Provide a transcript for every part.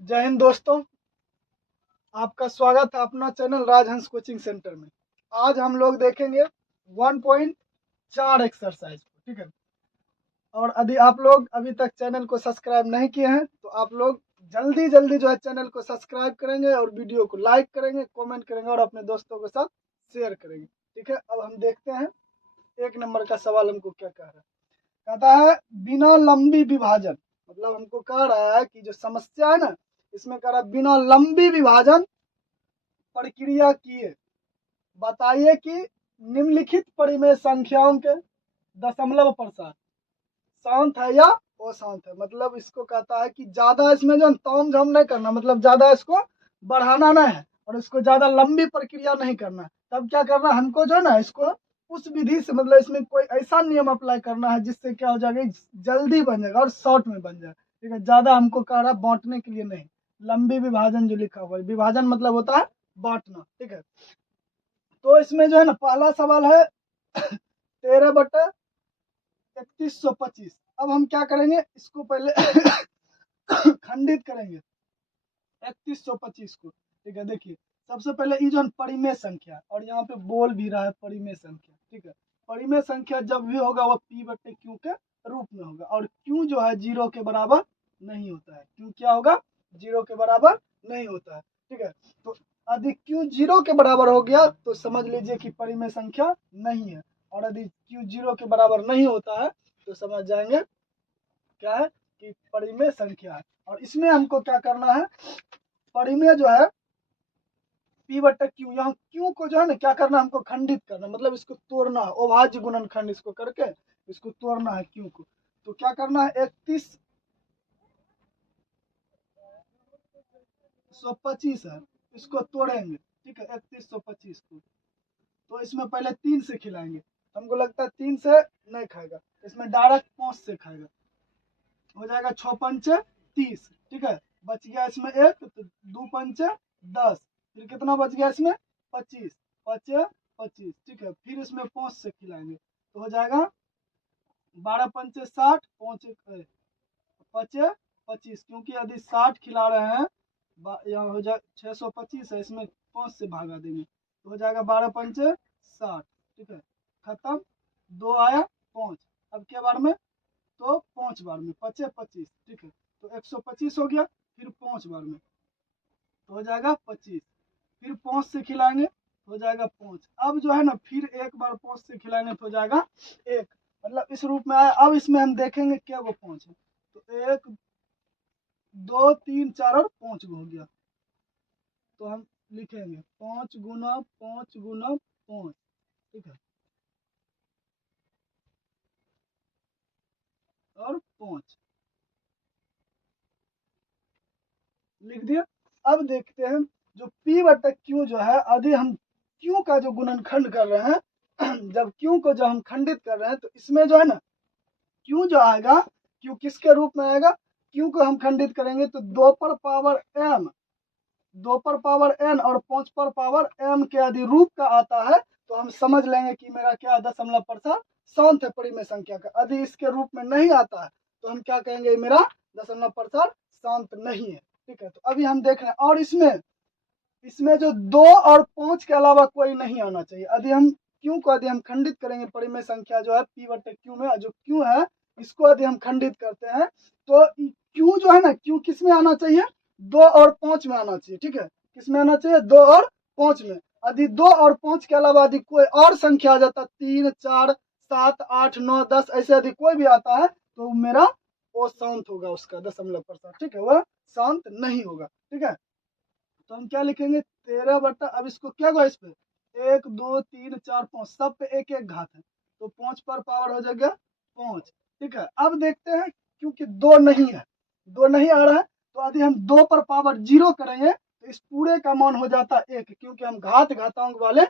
जय हिंद दोस्तों, आपका स्वागत है अपना चैनल राजहंस कोचिंग सेंटर में। आज हम लोग देखेंगे 1.4 एक्सरसाइज को, ठीक है। और यदि आप लोग अभी तक चैनल को सब्सक्राइब नहीं किए हैं तो आप लोग जल्दी जल्दी जो है चैनल को सब्सक्राइब करेंगे और वीडियो को लाइक करेंगे, कमेंट करेंगे और अपने दोस्तों के साथ शेयर करेंगे, ठीक है। अब हम देखते हैं 1 नंबर का सवाल हमको क्या कह रहा है। कहता है बिना लंबी विभाजन, मतलब हमको कह रहा है कि जो समस्या है ना, इसमें कह रहा है बिना लंबी विभाजन प्रक्रिया किए बताइए कि निम्नलिखित परिमेय संख्याओं के दशमलव प्रसार शांत है या अशांत है। मतलब इसको कहता है कि ज्यादा इसमें जो ताम झाम नहीं करना, मतलब ज्यादा इसको बढ़ाना नहीं है और इसको ज्यादा लंबी प्रक्रिया नहीं करना है। तब क्या करना है, हमको जो है ना इसको उस विधि से, मतलब इसमें कोई ऐसा नियम अप्लाई करना है जिससे क्या हो जाएगा, जल्दी बन जाएगा और शॉर्ट में बन जाएगा, ठीक है। ज्यादा हमको कह रहा है बांटने के लिए नहीं, लंबी विभाजन जो लिखा हुआ है, विभाजन मतलब होता है बांटना, ठीक है। तो इसमें जो है ना पहला सवाल है 13/3125। अब हम क्या करेंगे, इसको पहले खंडित करेंगे 3125 को, ठीक है। देखिए सबसे पहले ये जो परिमेय संख्या, और यहाँ पे बोल भी रहा है परिमेय संख्या, ठीक है। परिमेय संख्या जब भी होगा वह P/Q के रूप में होगा और Q जो है 0 के बराबर नहीं होता है। Q क्या होगा, 0 के बराबर नहीं होता है, ठीक है। तो यदि Q 0 के बराबर हो गया तो समझ लीजिए कि परिमेय संख्या नहीं है, और यदि Q 0 के बराबर नहीं होता है तो समझ जाएंगे क्या है कि परिमेय संख्या है। और इसमें हमको क्या करना है, परिमेय जो है P/Q, यहाँ Q को जो है ना क्या करना है, हमको खंडित करना, मतलब इसको तोड़ना है, अभाज्य गुणनखंड इसको करके इसको तोड़ना है Q को। तो क्या करना है, 3125 है, इसको तोड़ेंगे, ठीक है। 3125 को तो इसमें पहले 3 से खिलाएंगे, हमको लगता है 3 से नहीं खाएगा, इसमें डायरेक्ट 5 से खाएगा। हो जाएगा 6×5 = 30, ठीक है। बच गया इसमें 1, तो 2×5 = 10, फिर कितना बच गया इसमें 25, 5×5 = 25, ठीक है। फिर इसमें 5 से खिलाएंगे तो हो जाएगा 12×5 = 60, 5×5 = 25, क्योंकि यदि 60 खिला रहे हैं, यहाँ हो जाए 625 है, इसमें 5 से भागा देंगे तो हो जाएगा 12×5 = 60, ठीक है। खत्म, 2 आया 5, अब के बार में तो 5 बार में 5×5 = 25, ठीक है। तो 125 हो गया, फिर 5 बार में तो हो जाएगा 25, फिर 5 से खिलाएंगे तो हो जाएगा 5। अब जो है ना फिर एक बार 5 से खिलाएंगे तो हो जाएगा 1, मतलब इस रूप में आया। अब इसमें हम देखेंगे क्या वो 5 है, तो 1 2 3 4 और 5 हो गया, तो हम लिखेंगे 5×5×5, ठीक है, और 5 लिख दिया। अब देखते हैं जो P/Q जो है, यदि हम Q का जो गुणनखंड कर रहे हैं जब Q को जो हम खंडित कर रहे हैं तो इसमें जो है ना Q जो आएगा, Q किसके रूप में आएगा, Q को हम खंडित करेंगे तो 2/m, 2/n और 5/m के यदि रूप का आता है तो हम समझ लेंगे कि मेरा क्या दशमलव प्रसार शांत है परिमेय संख्या का। यदि इसके रूप में नहीं आता है तो हम क्या कहेंगे, मेरा दशमलव प्रसार शांत नहीं है, ठीक है। तो अभी हम देख रहे हैं, और इसमें जो 2 और 5 के अलावा कोई नहीं आना चाहिए। यदि हम Q को यदि हम खंडित करेंगे परिमेय संख्या जो है P/Q में, जो Q है इसको यदि हम खंडित करते हैं तो Q जो है ना, Q किस में आना चाहिए, 2 और 5 में आना चाहिए, ठीक है। किस में आना चाहिए, 2 और 5 में। यदि 2 और 5 के अलावा यदि कोई और संख्या आ जाता, 3 4 7 8 9 10 ऐसे यदि कोई भी आता है तो मेरा वो शांत होगा, उसका दशमलव प्रसार, ठीक है, वह शांत नहीं होगा, ठीक है। तो हम क्या लिखेंगे, 13 अब इसको क्या हुआ, इस पे 1 2 3 4 5 सब पे एक एक घात है, तो 5 पर पावर हो जाएगा 5, ठीक है। अब देखते हैं, क्योंकि 2 नहीं है, 2 नहीं आ रहा है, तो यदि हम 2 पर पावर 0 करेंगे तो इस पूरे का मान हो जाता है 1, क्योंकि हम घात घातांक वाले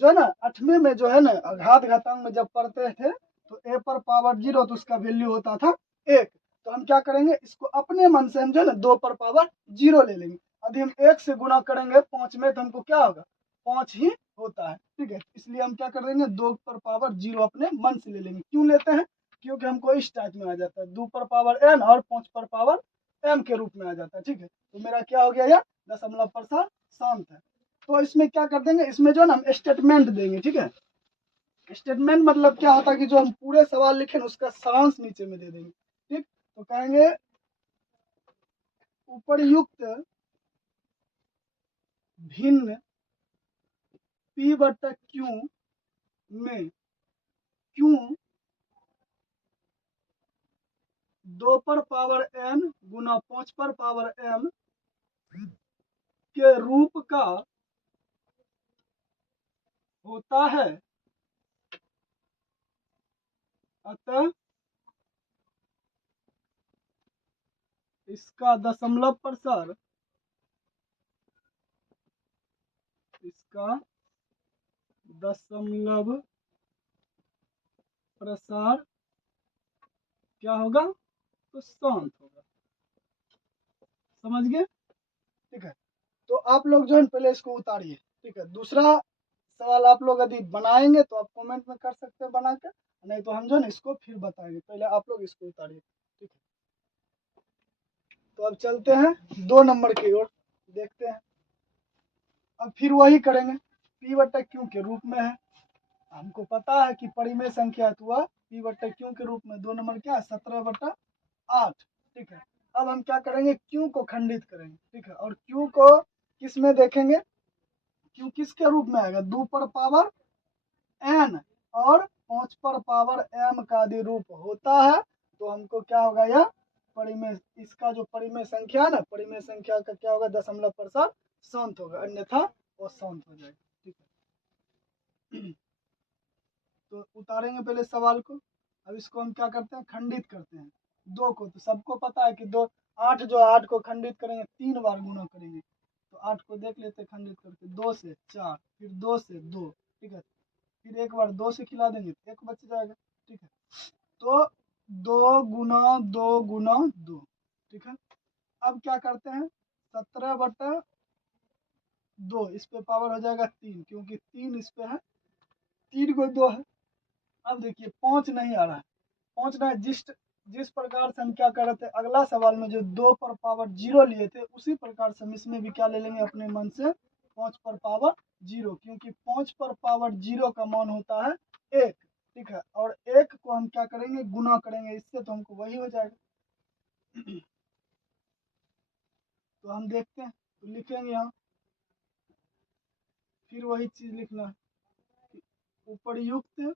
जो है ना 8वीं में जो है ना घात घातांक में जब पढ़ते थे तो a पर पावर 0 तो उसका वैल्यू होता था 1। तो हम क्या करेंगे, इसको अपने मन से हम जो है ना 2 पर पावर 0 ले लेंगे। यदि हम 1 से गुणा करेंगे 5 में तो हमको क्या होगा, 5 ही होता है, ठीक है। इसलिए हम क्या कर देंगे, 2 पर पावर 0 अपने मन से ले लेंगे। क्यों लेते हैं, क्योंकि हमको इस टाइप में आ जाता है 2 पर पावर n और 5 पर पावर m के रूप में आ जाता है। ठीक है, तो मेरा क्या हो गया, यह दशमलव प्रसार शांत है। तो इसमें क्या कर देंगे, इसमें जो है ना हम स्टेटमेंट देंगे। ठीक है, स्टेटमेंट मतलब क्या होता है कि जो हम पूरे सवाल लिखे ना उसका सारांश नीचे में दे देंगे। ठीक, तो कहेंगे उपर्युक्त भिन्न p बटा q में q 2 पर पावर n गुना 5 पर पावर m के रूप का होता है, अतः इसका दशमलव प्रसार क्या होगा, तो शांत होगा। समझ गए? ठीक है, तो आप लोग जो है पहले इसको उतारिए। ठीक है, दूसरा सवाल आप लोग यदि बनाएंगे तो आप कमेंट में कर सकते हैं बना के, नहीं तो हम जो है ना इसको फिर बताएंगे। पहले आप लोग इसको उतारिए। ठीक है, तो अब चलते हैं 2 नंबर की ओर, देखते हैं। अब फिर वही करेंगे, p बटा q के रूप में है। हमको पता है कि परिमेय संख्या हुआ p बटा q के रूप में 2 नंबर क्या है, 17 बटा 8। ठीक है, अब हम क्या करेंगे, q को खंडित करेंगे। ठीक है, और q को किस में देखेंगे, q किसके रूप में आएगा, 2 पर पावर n और 5 पर पावर m का यदि रूप होता है तो हमको क्या होगा, यह परिमेय, इसका जो परिमेय संख्या है ना, परिमेय संख्या का क्या होगा, दशमलव प्रसार शांत होगा, अन्यथा वो शांत हो जाएगा। ठीक है, तो उतारेंगे पहले सवाल को। अब इसको हम क्या करते हैं, खंडित करते हैं 2 को। तो सबको पता है कि 2 8 जो 8 को खंडित करेंगे 3 बार गुना करेंगे। तो 8 को देख लेते हैं खंडित करके, 2 से 4, फिर 2 से 2। ठीक है, फिर एक बार 2 से खिला देंगे तो 1 बच जाएगा। ठीक है, तो 2 गुना 2 गुना 2। ठीक है, अब क्या करते हैं, 17 बटा 2, इस पे पावर हो जाएगा 3, क्योंकि 3 इस पे है, 3 को 2 है। अब देखिए 5 नहीं आ रहा है, 5 ना, जिस प्रकार से हम क्या कर रहे थे अगला सवाल में जो 2 पर पावर 0 लिए थे, उसी प्रकार से हम इसमें भी क्या ले लेंगे अपने मन से, 5 पर पावर 0, क्योंकि 5 पर पावर 0 का मान होता है 1। ठीक है, और 1 को हम क्या करेंगे, गुना करेंगे इससे, तो हमको वही हो जाएगा। तो हम देखते हैं, तो लिखेंगे यहाँ, फिर वही चीज लिखना है, उपर्युक्त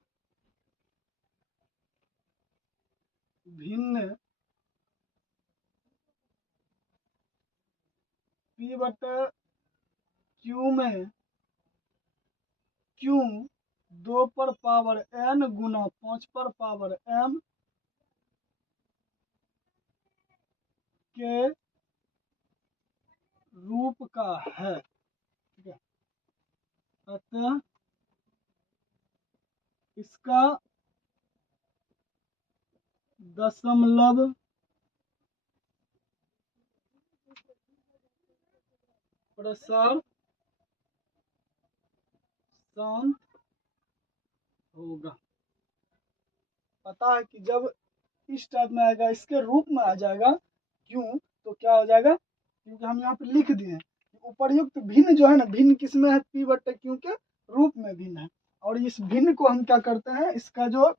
भिन्न p बटा q में q 2 पर पावर n गुना 5 पर पावर m के रूप का है। ठीक है, अतः इसका दशमलव प्रसार शांत होगा। पता है कि जब इस टाइप में आएगा, इसके रूप में आ जाएगा क्यों, तो क्या हो जाएगा, क्योंकि हम यहाँ पे लिख दिए उपर्युक्त भिन्न जो है ना, भिन्न किसमें है, p बट्टे q के रूप में भिन्न है। और इस भिन्न को हम क्या करते हैं, इसका जो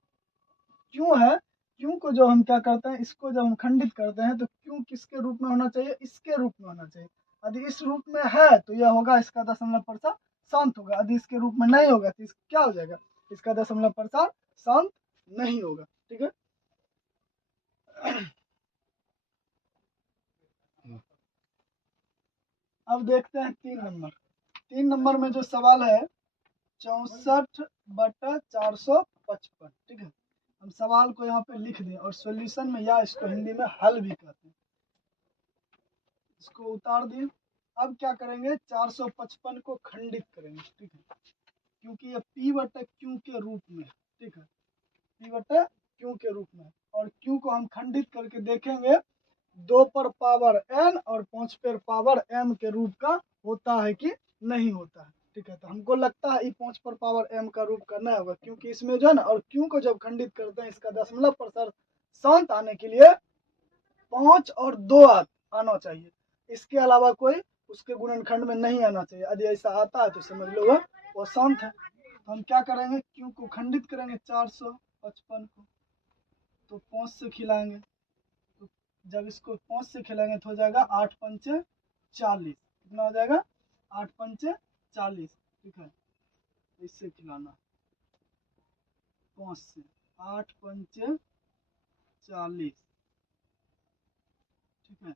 क्यों है, क्यों को जो हम क्या करते हैं, इसको जब हम खंडित करते हैं तो क्यों किसके रूप में होना चाहिए, इसके रूप में होना चाहिए। यदि इस रूप में है तो यह होगा, इसका दशमलव प्रसार शांत होगा। यदि इसके रूप में नहीं होगा तो क्या हो जाएगा, इसका दशमलव प्रसार शांत नहीं होगा। ठीक है, अब देखते हैं 3 नंबर में जो सवाल है 64 बटा 455। ठीक है, हम सवाल को यहाँ पे लिख दें और सॉल्यूशन में, या इसको हिंदी में हल भी कहते हैं, इसको उतार दिए। अब क्या करेंगे, 455 को खंडित करेंगे। ठीक है, क्योंकि ये p बटा q के रूप में। ठीक है, p बटा q के रूप में, और q को हम खंडित करके देखेंगे 2 पर पावर n और 5 पर पावर m के रूप का होता है कि नहीं होता है। ठीक है, तो हमको लगता है 5 पर पावर m का रूप करना होगा, क्योंकि इसमें जो है ना, और q को जब खंडित करते हैं इसका दशमलव प्रसार शांत आने के लिए 5 और 2 आना चाहिए, इसके अलावा कोई उसके गुणनखंड में नहीं आना चाहिए। यदि ऐसा आता है तो समझ लो वो शांत है। तो हम क्या करेंगे, क्यू को खंडित करेंगे 455 को, तो 5 से खिलाएंगे। तो जब इसको 5 से खिलाएंगे तो हो जाएगा 8 पंचे 40। कितना हो जाएगा, 8 पंचे 40। ठीक है, इससे खिलाना 5 से 8 पंचे 40। ठीक है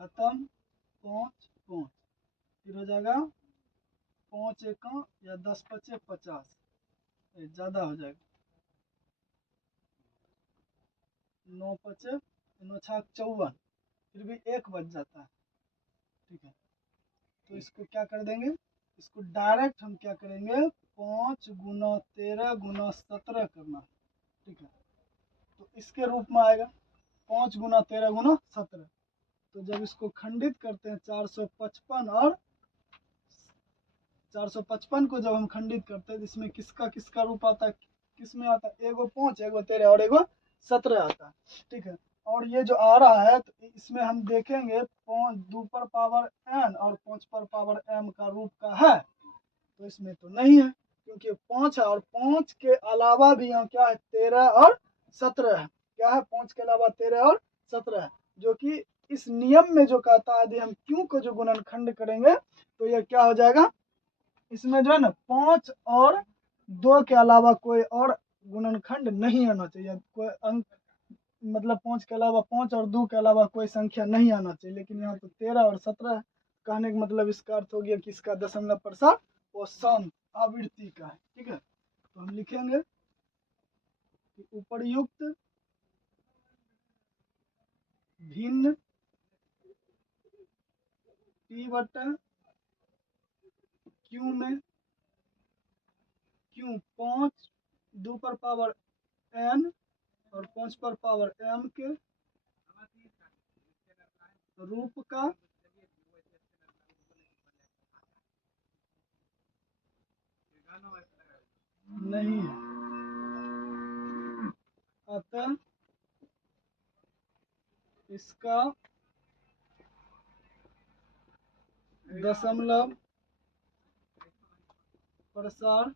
खत्म, 5 5 फिर हो जाएगा 5 एकम या 10 पचे 50, ज़्यादा हो जाएगा 9 पचे 9 छाक 54, फिर भी 1 बच जाता है। ठीक है, तो इसको क्या कर देंगे, इसको डायरेक्ट हम क्या करेंगे 5 गुना 13 गुना 17 करना। ठीक है, तो इसके रूप में आएगा 5 गुना 13 गुना 17। तो जब इसको खंडित करते हैं 455 और 455 को जब हम खंडित करते हैं तो इसमें किसका किसका रूप आता है, किसमें आता है, एगो 5 एगो 13 और एगो 17 आता है। ठीक है, और ये जो आ रहा है तो इसमें हम देखेंगे 5 2 पर पावर n और 5 पर पावर m का रूप का है, तो इसमें तो नहीं है क्योंकि 5 है और 5 के अलावा भी यहाँ क्या है 13 और 17 है। क्या है, 5 के अलावा 13 और 17 है, जो कि इस नियम में जो कहता है यदि हम क्यू को जो गुणनखंड करेंगे तो यह क्या हो जाएगा, इसमें जो है ना 5 और 2 के अलावा कोई और गुणनखंड नहीं आना चाहिए, कोई अंक मतलब 5 के अलावा 5 और 2 के अलावा कोई संख्या नहीं आना चाहिए। लेकिन यहाँ तो 13 और 17 कहने का मतलब इसका अर्थ हो गया कि इसका दशमलव प्रसार वो शांत आवृत्ति का है। ठीक है, तो हम लिखेंगे कि उपर्युक्त भिन्न p बटा q में q 5 2 पर पावर n और 5 पर पावर m के रूप का नहीं है, अतः इसका दशमलव प्रसार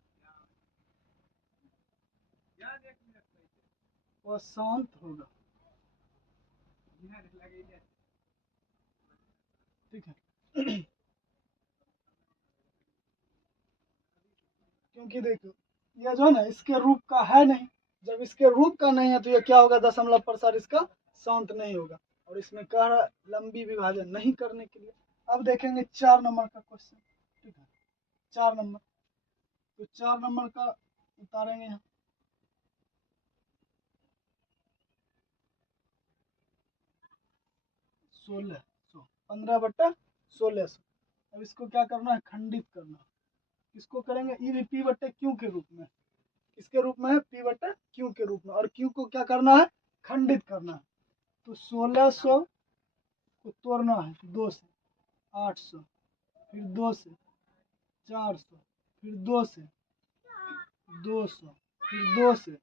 अशांत होगा। ठीक है क्योंकि देखो यह जो है ना इसके रूप का है नहीं, जब इसके रूप का नहीं है तो यह क्या होगा, दशमलव प्रसार इसका शांत नहीं होगा। और इसमें कह रहा है लंबी विभाजन नहीं करने के लिए। अब देखेंगे 4 नंबर का क्वेश्चन। ठीक है, 4 नंबर, तो 4 नंबर का उतारेंगे यहाँ 1600 15 बट्टा 1600। अब इसको क्या करना है, खंडित करना। इसको करेंगे ई भी पी बट्टे क्यू के रूप में, किसके रूप में है, पी बट्टे क्यू के रूप में, और क्यू को क्या करना है, खंडित करना है। तो 1600 को तोड़ना है 2 से 800, फिर 2 से 400, फिर 2 से 200, फिर 2 से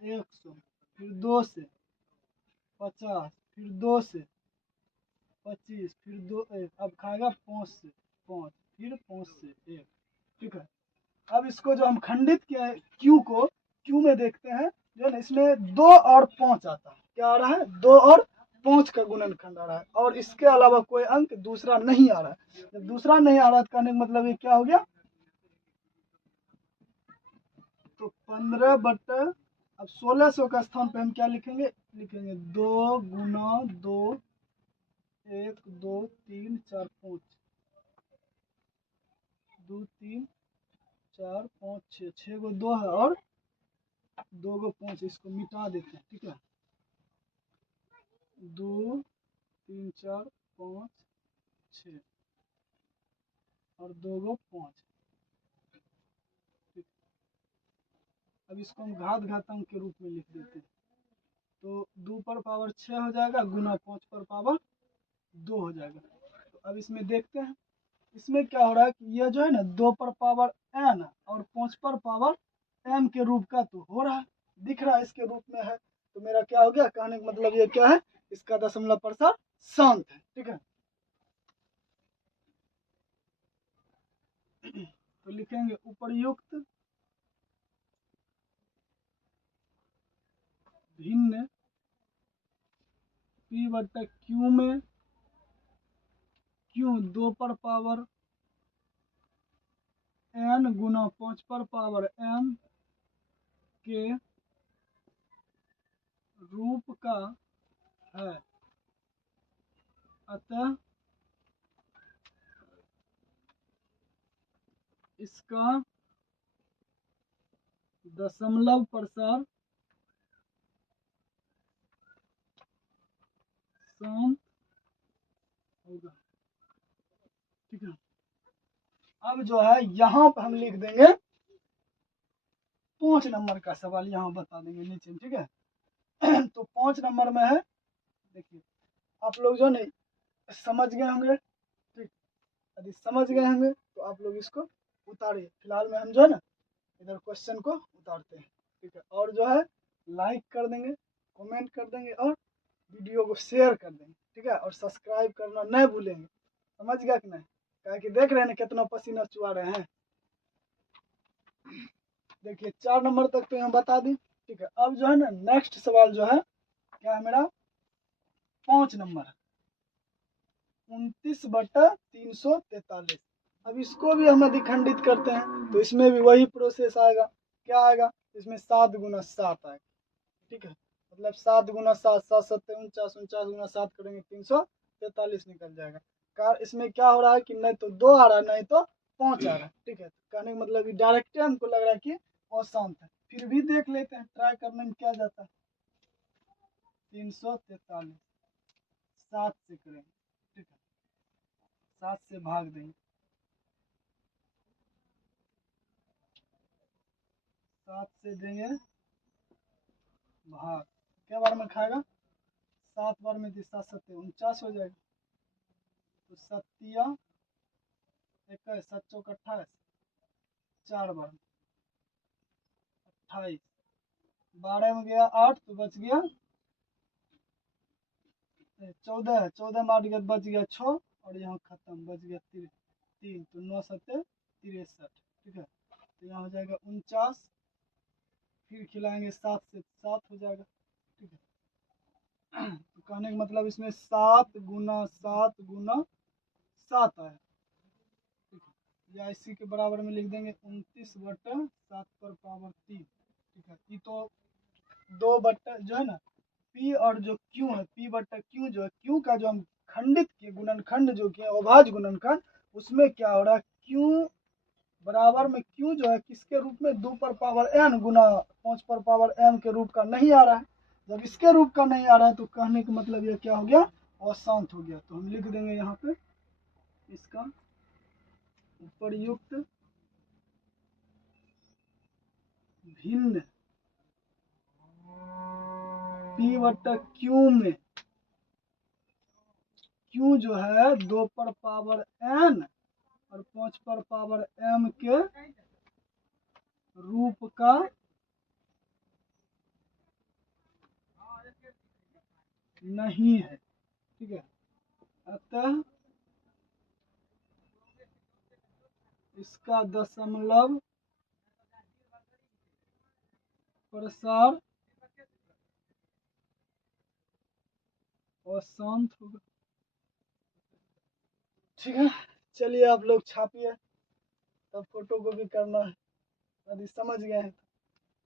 100, फिर 2 से 50, फिर 2 से 25, फिर 2 अब खाएगा 5 से 5, फिर 5 से 1। ठीक है, अब इसको जो हम खंडित किया है क्यू को, क्यू में देखते हैं जो है ना इसमें 2 और 5 आता है। क्या आ रहा है, 2 और 5 का गुणनखंड आ रहा है, और इसके अलावा कोई अंक दूसरा नहीं आ रहा है। जब दूसरा नहीं आ रहा है कहने का मतलब ये क्या हो गया, तो 15 बट्टा अब 1600 का स्थान पे हम क्या लिखेंगे, लिखेंगे 2 गुना 2 1 2 3 4 5 2 3 4 5 6 6 गो 2 है और 2 गो 5, इसको मिटा देते हैं। ठीक है, 2 3 4 5 6 और 2 गो 5। अब इसको हम घात घातांक के रूप में लिख देते हैं। तो 2 पर पावर 6 हो जाएगा गुना 5 पर पावर 2 हो जाएगा। तो अब इसमें देखते हैं इसमें क्या हो रहा है कि यह जो है ना 2 पर पावर n और 5 पर पावर m के रूप का तो हो रहा है, दिख रहा है इसके रूप में है। तो मेरा क्या हो गया, कहने का मतलब ये क्या है, इसका दशमलव प्रसार शांत है। ठीक है, तो लिखेंगे उपर्युक्त भिन्न P/Q में Q 2 पर पावर n गुना 5 पर पावर m के रूप का है। अतः इसका दशमलव प्रसार शांत होगा। ठीक है, अब जो है यहाँ पर हम लिख देंगे 5 नंबर का सवाल, यहाँ बता देंगे नीचे। ठीक है, तो 5 नंबर में है, देखिए आप लोग जो नहीं समझ गए होंगे। ठीक, यदि समझ गए होंगे तो आप लोग इसको उतारिए। फिलहाल में हम जो है ना इधर क्वेश्चन को उतारते हैं। ठीक है, और जो है लाइक कर देंगे, कमेंट कर देंगे और वीडियो को शेयर कर देंगे। ठीक है, और सब्सक्राइब करना नहीं भूलेंगे। समझ गया कि नहीं, क्या कि देख रहे हैं ना कितना पसीना चुआ रहे हैं। देखिए 4 नंबर तक तो यहाँ बता दी। ठीक है, अब जो है ना नेक्स्ट सवाल जो है क्या है मेरा, 5 नंबर 29/343। अब इसको भी हम यदि खंडित करते हैं तो इसमें भी वही प्रोसेस आएगा। क्या आएगा, इसमें 7 गुना 7 आएगा। ठीक है, मतलब 7 गुना 7, 7 7 49, 49 गुना 7 करेंगे 343 निकल जाएगा। कार इसमें क्या हो रहा है कि नहीं तो 2 आ रहा है, नहीं तो 5 आ रहा है। ठीक है, कहने का मतलब डायरेक्ट हमको लग रहा है कि अशांत है। फिर भी देख लेते हैं, ट्राई करने में क्या जाता है। 343 7 से करेंगे। ठीक है, 7 से भाग देंगे, 7 से देंगे भाग, क्या बार में खाएगा, 7 बार में 7 7 49 हो जाएगा। तो 7 21 7 चौक 28, 4 बार 28, 12 में गया 8 तो बच गया 14, 14 में 8 गया बच गया 6 और यहाँ खत्म, बच गया 3, तो 9 7 63। ठीक है, तो यहाँ हो जाएगा 49, फिर खिलाएंगे 7 से 7 हो जाएगा। ठीक है, तो कहने का मतलब इसमें 7 गुना 7 गुना 7 आया। ठीक है, या इसी के बराबर में लिख देंगे 29/7 पर पावर 3। ठीक है, ये तो 2 बट्टा जो है ना P और जो Q है, P/Q जो है, Q का जो हम खंडित किए गुणनखंड जो किए अभाज्य गुणनखंड, उसमें क्या हो रहा है, Q बराबर में Q जो है किसके रूप में, 2 पर पावर n गुना 5 पर पावर m के रूप का नहीं आ रहा है। जब इसके रूप का नहीं आ रहा है तो कहने का मतलब ये क्या हो गया, अशांत हो गया। तो हम लिख देंगे यहाँ पे इसका उपर्युक्त भिन्न P/Q में Q जो है 2 पर पावर n और 5 पर पावर m के रूप का नहीं है। ठीक है, अतः इसका दशमलव प्रसार अशांत होगा। ठीक है, चलिए आप लोग छापिए, तब फोटो को भी करना है, यदि समझ गए हैं।